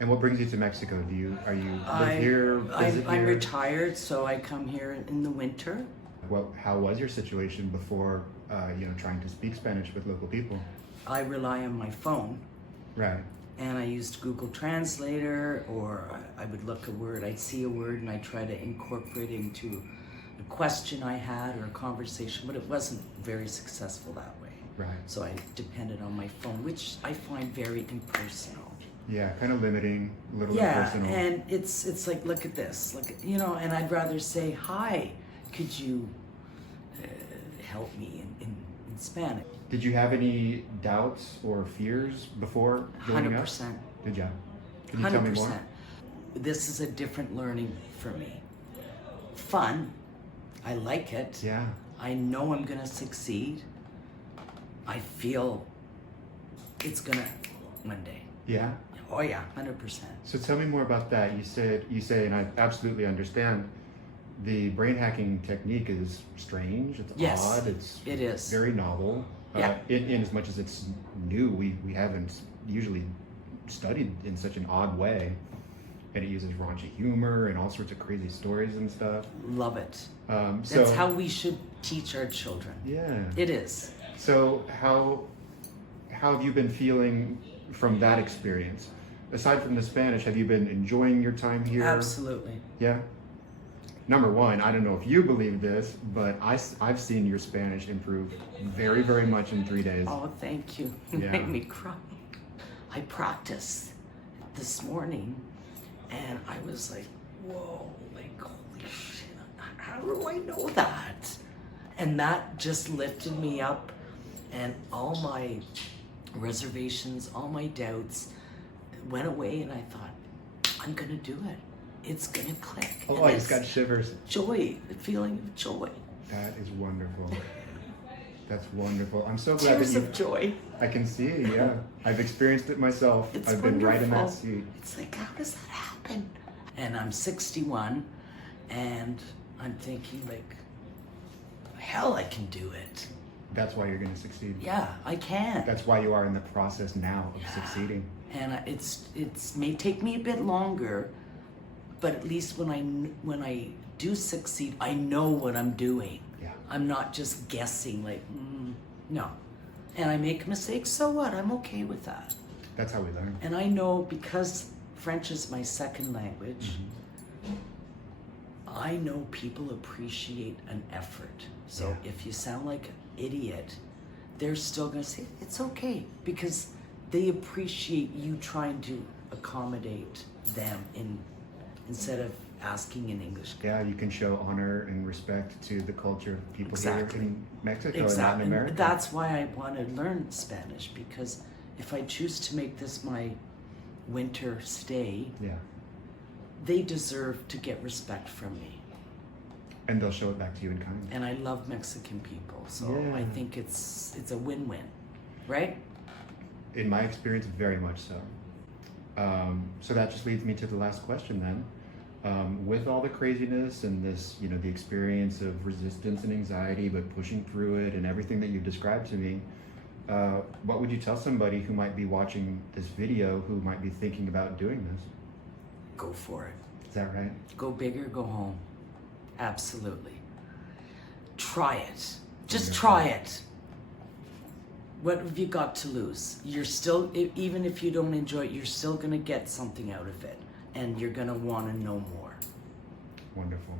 And what brings you to Mexico? Are you live here, visit I'm here? retired, so I come here in the winter. Well, how was your situation before, trying to speak Spanish with local people? I rely on my phone, Right. and I used Google Translator, or I would look a word, I'd see a word, and I try to incorporate it into a question I had or a conversation, but it wasn't very successful that way. Right. So I depended on my phone, which I find very impersonal. Yeah, kind of limiting, a little bit Yeah, personal. and it's like, look at this, and I'd rather say, hi, could you help me in Spanish? Did you have any doubts or fears before joining up? 100%. Did you? Can you tell me more? 100%. This is a different learning for me. Fun. I like it. Yeah. I know I'm gonna succeed. I feel it's gonna one day. Yeah. Oh yeah, 100%. So tell me more about that. You say, and I absolutely understand, the brain hacking technique is strange, it's Yes, odd, it is. very novel. Yeah. In as much as it's new, we haven't usually studied in such an odd way. And it uses raunchy humor and all sorts of crazy stories and stuff. Love it. So, That's how we should teach our children. Yeah. It is. So how have you been feeling from that experience? Aside from the Spanish, have you been enjoying your time here? Absolutely. Yeah. Number one, I don't know if you believe this, but I've seen your Spanish improve very, very much in 3 days. Oh, thank you. You Yeah. made me cry. I practiced this morning, and I was like, whoa, like, holy shit, how do I know that? And that just lifted me up, and all my reservations, all my doubts went away, and I thought, I'm gonna do it. It's gonna click. Oh, And I it's just got shivers. joy, the feeling of joy. That is wonderful. That's wonderful. I'm so glad Tears that you. of joy. I can see. Yeah, I've experienced it myself. It's I've been right in that wonderful. seat. It's like, how does that happen? And I'm 61, and I'm thinking, like, hell, I can do it. That's why you're going to succeed. Yeah, I can. That's why you are in the process now of succeeding. And it's may take me a bit longer, but at least when I do succeed, I know what I'm doing. Yeah. I'm not just guessing, like, no. And I make mistakes, so what? I'm okay with that. That's how we learn. And I know, because French is my second language, I know people appreciate an effort. So Yeah. if you sound like an idiot, they're still gonna say, it's okay, because they appreciate you trying to accommodate them instead of asking in English. Yeah, you can show honor and respect to the culture of people Exactly. here in Mexico and Exactly. Latin America. And that's why I want to learn Spanish, because if I choose to make this my winter stay, Yeah, they deserve to get respect from me. and they'll show it back to you in kind. And I love Mexican people, so Yeah. I think it's a win-win, right? In my experience, very much so. So that just leads me to the last question then. With all the craziness and this, the experience of resistance and anxiety, but pushing through it and everything that you've described to me, what would you tell somebody who might be watching this video who might be thinking about doing this? Go for it. Is that right? Go big or go home. Absolutely. Try it. Just try it. What have you got to lose? You're still, even if you don't enjoy it, you're still going to get something out of it. And you're going to want to know more. Wonderful.